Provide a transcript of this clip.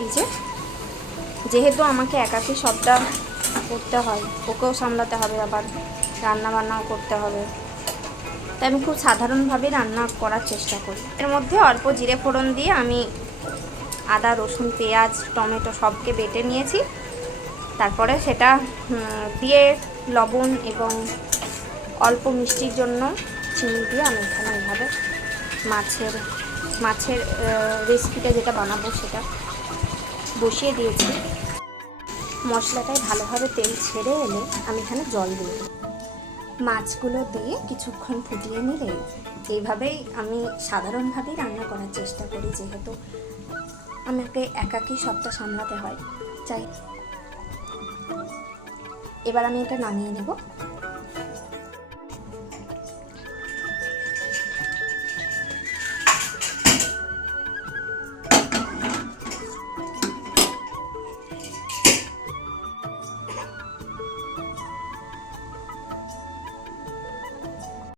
এই যেহেতু আমাকে একাকী সবটা করতে হয়, ওকেও সামলাতে হবে, আবার রান্না বান্নাও করতে হবে, তাই আমি খুব সাধারণভাবেই রান্না করার চেষ্টা করি। এর মধ্যে অল্প জিরে ফোড়ন দিয়ে আমি আদা, রসুন, পেঁয়াজ, টমেটো সবকে বেটে নিয়েছি। তারপরে সেটা দিয়ে লবণ এবং অল্প মিষ্টির জন্য চিনি দিয়ে আমি এখানে এইভাবে মাছের রেসিপিটা যেটা বানাবো সেটা বসিয়ে দিয়েছি। মশলাটায় ভালোভাবে তেল ছেড়ে এলে আমি এখানে জল দিয়ে দেব। মাছগুলো দিয়ে কিছুক্ষণ ফুটিয়ে নিলে এইভাবেই আমি সাধারণভাবেই রান্না করার চেষ্টা করি, যেহেতু আমাকে একাকী সবটা সামলাতে হয়। চাই এবার আমি এটা নামিয়ে নেব।